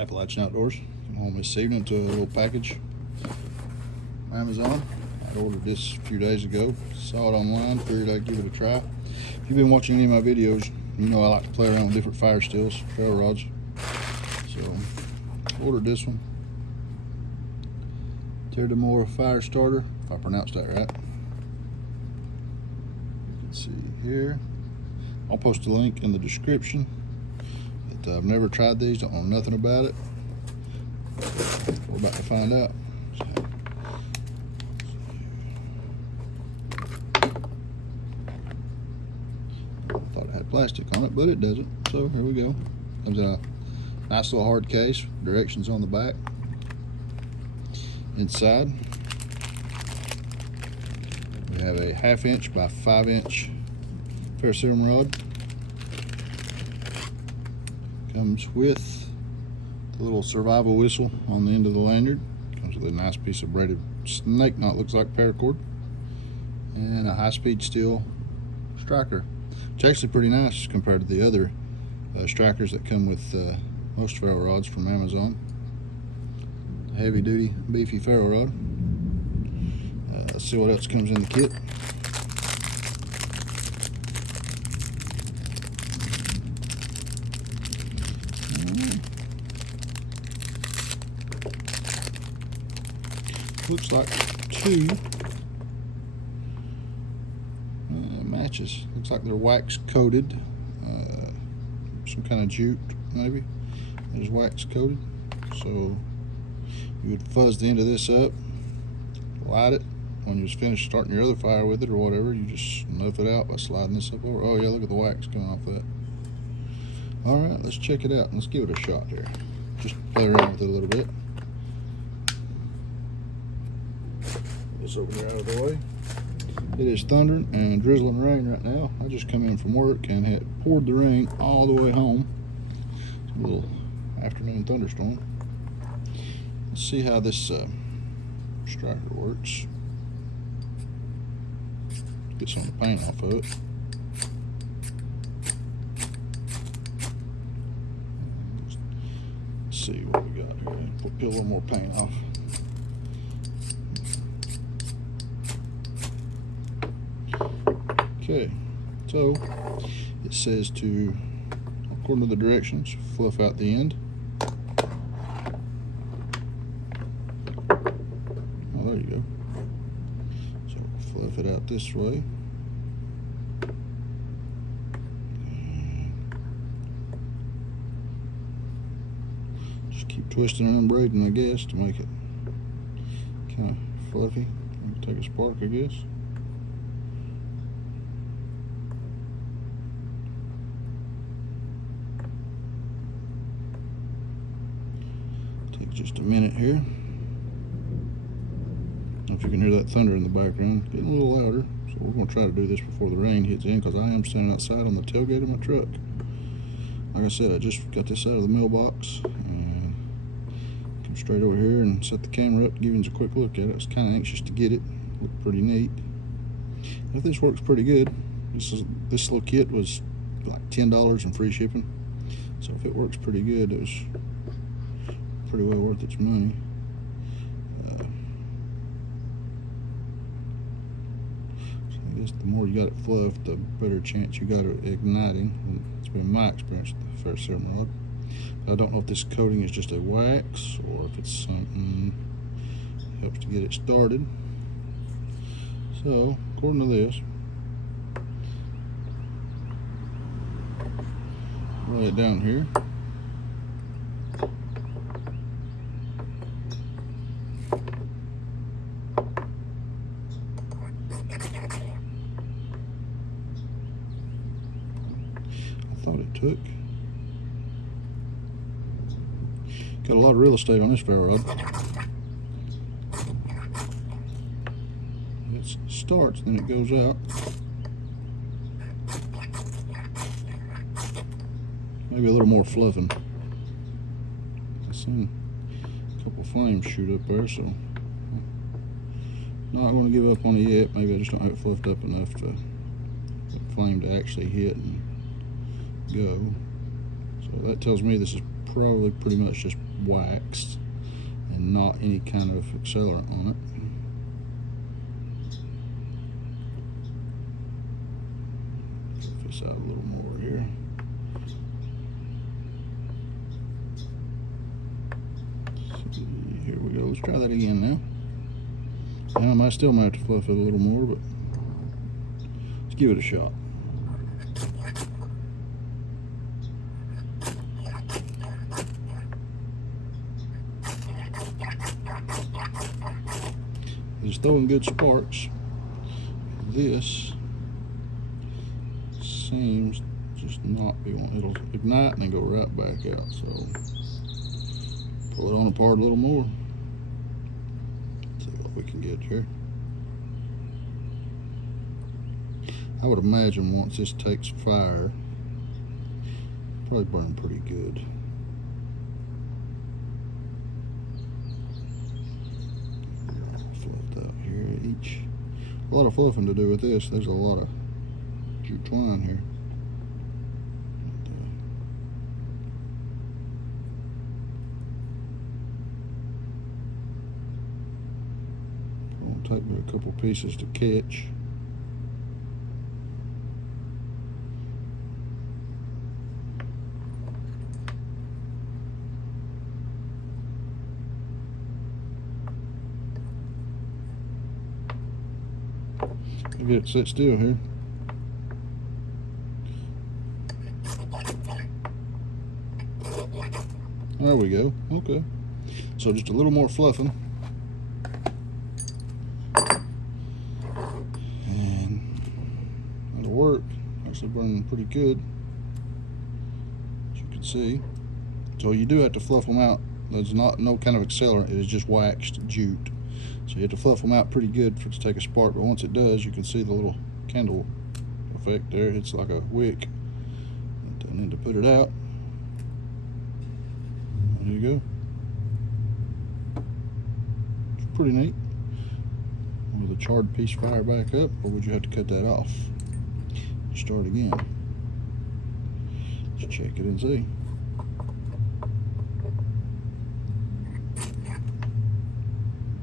Appalachian Outdoors. Come home this evening to a little package from Amazon. I ordered this a few days ago, saw it online, figured I'd give it a try. If you've been watching any of my videos, you know I like to play around with different fire steels, ferro rods. So ordered this one, Tredemor fire starter, if I pronounced that right. You can see here. I'll post a link in the description. But I've never tried these, don't know nothing about it. We're about to find out. I thought it had plastic on it, but it doesn't. So here we go. Comes in a nice little hard case. Directions on the back. Inside, we have a 1/2 inch by 5 inch ferrocerium rod. Comes with a little survival whistle on the end of the lanyard. Comes with a nice piece of braided snake knot, looks like paracord, and a high-speed steel striker. It's actually pretty nice compared to the other strikers that come with most ferro rods from Amazon. Heavy-duty, beefy ferro rod. Let's see what else comes in the kit. Looks like two matches. Looks like they're wax coated. Some kind of jute, maybe. There's wax coated. So you would fuzz the end of this up, light it. When you just finish starting your other fire with it or whatever, you just snuff it out by sliding this up over. Oh yeah, look at the wax coming off that. All right, let's check it out. Let's give it a shot here. Just play around with it a little bit. This over there out of the way. It is thundering and drizzling rain right now. I just come in from work and had poured the rain all the way home. It's a little afternoon thunderstorm. Let's see how this striker works. Get some of the paint off of it. Let's see what we got here. Peel a little more paint off. Okay, so it says to, according to the directions, fluff out the end. Oh, there you go. So we'll fluff it out this way. Just keep twisting and unbraiding, I guess, to make it kind of fluffy. Take a spark, I guess. Take just a minute here. I don't know if you can hear that thunder in the background, getting a little louder. So we're going to try to do this before the rain hits in, because I am standing outside on the tailgate of my truck. Like I said, I just got this out of the mailbox and come straight over here and set the camera up to give you a quick look at it. I was kind of anxious to get it. Looked pretty neat. If this works pretty good, this little kit was like $10 and free shipping. So if it works pretty good, it was pretty well worth its money. So I guess the more you got it fluffed, the better chance you got of igniting. It's been my experience with the ferrocerium rod. I don't know if this coating is just a wax or if it's something that helps to get it started. So according to this, lay it down here. I thought it took. Got a lot of real estate on this ferro rod. It starts, then it goes out. Maybe a little more fluffing. I seen a couple flames shoot up there, so not going to give up on it yet. Maybe I just don't have it fluffed up enough for the flame to actually hit and go. So that tells me this is probably pretty much just waxed and not any kind of accelerant on it. Fill this out a little more here. Here we go. Let's try that again now. And I might still have to fluff it a little more, but let's give it a shot. It's throwing good sparks. This seems just not be one. It'll ignite and then go right back out. So pull it on apart a little more. See what we can get here. I would imagine once this takes fire, probably burn pretty good. Fluffed out here. A lot of fluffing to do with this. There's a lot of jute twine here. It'll take me a couple pieces to catch. Get it sit still here. There we go. Okay. So just a little more fluffing. And that'll work. Actually burning pretty good, as you can see. So you do have to fluff them out. There's no kind of accelerant. It is just waxed jute. So you have to fluff them out pretty good for it to take a spark, but once it does, you can see the little candle effect there. It's like a wick. I need to put it out. There you go. It's pretty neat. Will the charred piece fire back up, or would you have to cut that off? Start again. Let's check it and see.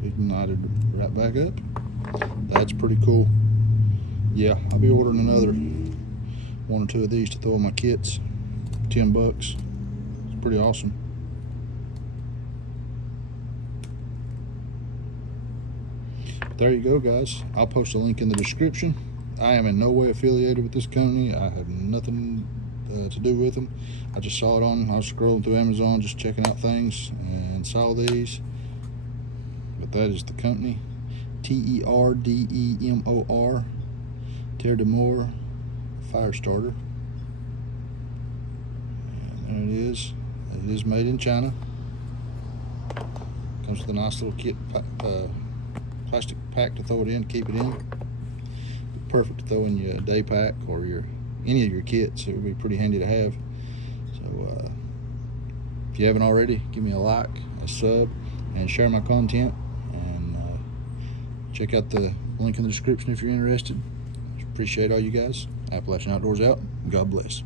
Ignited right back up. That's pretty cool. Yeah, I'll be ordering another one or two of these to throw in my kits. $10. It's pretty awesome. There you go, guys. I'll post a link in the description. I am in no way affiliated with this company. I have nothing to do with them. I just saw it on. I was scrolling through Amazon, just checking out things, and saw these. But that is the company, Tredemor, Tredemor fire starter. And there it is. It is made in China. Comes with a nice little kit, plastic pack to throw it in, keep it in. Perfect to throw in your day pack or any of your kits. It would be pretty handy to have. So if you haven't already, give me a like, a sub, and share my content. Check out the link in the description if you're interested. Appreciate all you guys. Appalachian Outdoors out. God bless.